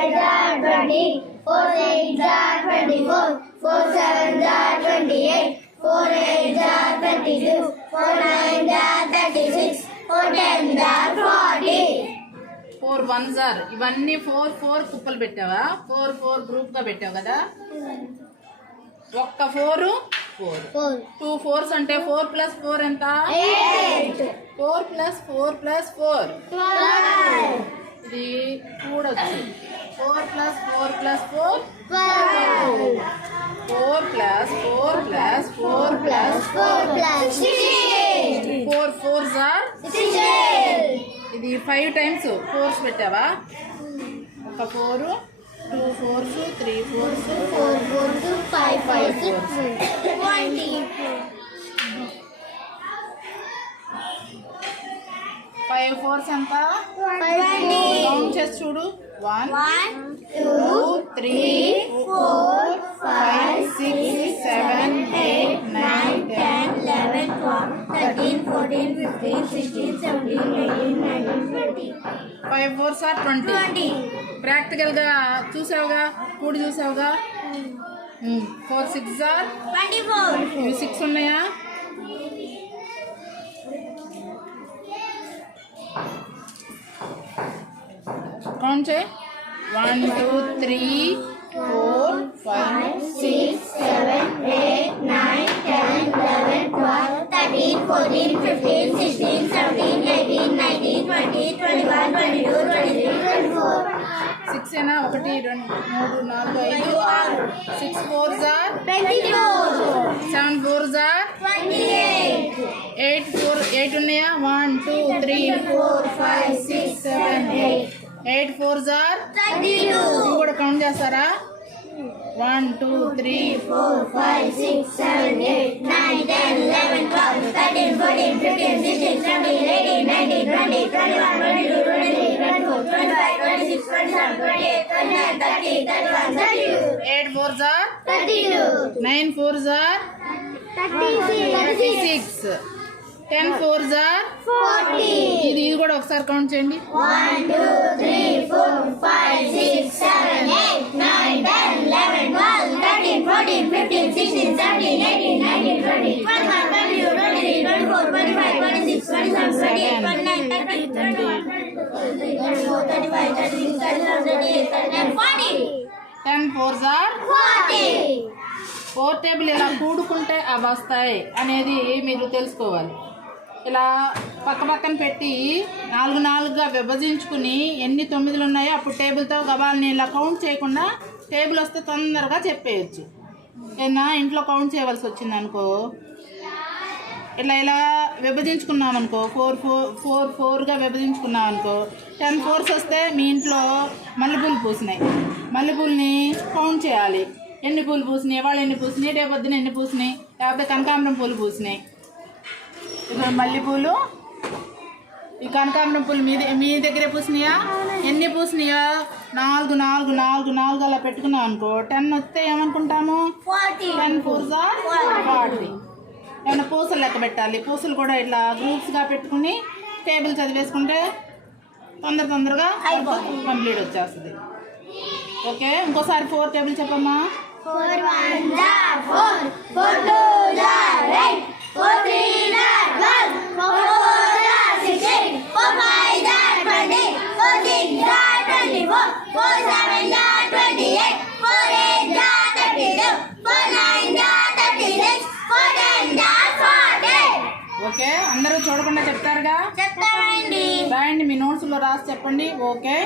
5s are 20, 4 6s are 24, 4 7s are 28, 4 8s are 32, 4 9s are 36, 4 10s are 40. 4 1s are ఇవన్నీ 4 కుప్పలు పెట్టావా? 4 group గా పెట్టావు కదా. ఒక్క 4 2 4s అంటే 4 + 4 ఎంత? 8. 4 + 4 + 4 12. ఇది కూడొచ్చు. 4 + 4 + 4 12. 4 + 4 + 4 + 4 plus 16. 4 4s are 16. ఇది 5 times 4s పెట్టావా? ఒక 4 2 4s 3 4s 4 4s 5 5s 20. 5 4s ఎంత? 20. కౌంట్ చేసి చూడు. 1 1 2 3 4 5 6 7 8 9 10 11 12 13 14 15 16 17 18 19 20. 5 4s are 20. ప్రాక్టికల్ గా చూసావుగా, కూడి చూసావుగా. 4 6s are 24. ఇవి 6 ఉన్నాయా? కౌంట్ చేయి. 1 2 3 4 5 6 7 8 9 10 11 12 13 14 15 16 17 18 19 20 21 22 23 24. 6 ఏనా? 1 2 3 4 5 6 6 4s are 24. 7 4s are 28. 8 ఉన్నాయా? 1 2 3 4 5 6 7 8 4s are 32. ఇది కూడా కౌంట్ చేస్తారా? 1 2 3 4 5 6 7 8 9 10 11 12 13 14 15 16 17 18 19 20 21 22 23 24 25 26 27 28 29 30 31 32. 8 4s are 32. 9 4s are 36. 10 4s are 40. ఇది కూడా ఒకసారి కౌంట్ చేయండి. 1 2 3 4 5 6 7 8 9 10 11 12 13 14 15 16 17 18 19 20 21 22 23 24 25 26 27 28 29 30 31 32 34 35 36 37 38 39 40. 10 4s are 40. 4 టేబుల్ ఇలా కూడుకుంటే అవి వస్తాయి అనేది మీరు తెలుసుకోవాలి. ఇలా పక్క పక్కన పెట్టి 4 4గా విభజించుకుని ఎన్ని 9లు ఉన్నాయో అప్పుడు టేబుల్తో గబాల్ని ఇలా కౌంట్ చేయకుండా టేబుల్ వస్తే తొందరగా చెప్పేయచ్చు. ఏదైనా ఇంట్లో కౌంట్ చేయవలసి వచ్చింది అనుకో, ఇలా విభజించుకున్నాం అనుకో, 4గా విభజించుకున్నాం అనుకో, 10 4s వస్తే మీ ఇంట్లో మల్లెపూలు పూసినాయి, మల్లెపూలని కౌంట్ చేయాలి. ఎన్ని పూలు పూసినాయి, వాళ్ళు ఎన్ని పూసినాయి, రేపొద్దున ఎన్ని పూసినాయి, లేకపోతే కనకాంబరం పూలు పూసినాయి. ఇక్కడ మల్లెపూలు, ఈ కనకాంబరం పూలు మీ దగ్గరే పూసినాయా? ఎన్ని పూసినాయా? 4 4 4 4 అలా పెట్టుకున్నాం అనుకో, 10 వస్తే ఏమనుకుంటాము? 10 4s are 40. ఏమైనా పూసలు లెక్క పెట్టాలి. పూసలు కూడా ఇట్లా గ్రూప్స్గా పెట్టుకుని టేబుల్ చదివేసుకుంటే తొందరగా కంప్లీట్ వచ్చేస్తుంది. ఓకే, ఇంకోసారి 4 టేబుల్ చెప్పమ్మా. 4 1s are 4, 4 2s are 8, 4 3s are 12, 4 4s are 16, 4 5s are 20, 4 6s are 24, 4 7s are 28, 4 8s are 32, 4 9s are 36, 4 10s are 40. Okay, అందరూ చూడకుండా చెప్తారుగా? చెప్తామండి. రాయండి, మీ నోట్స్లో రాసి చెప్పండి. ఓకే.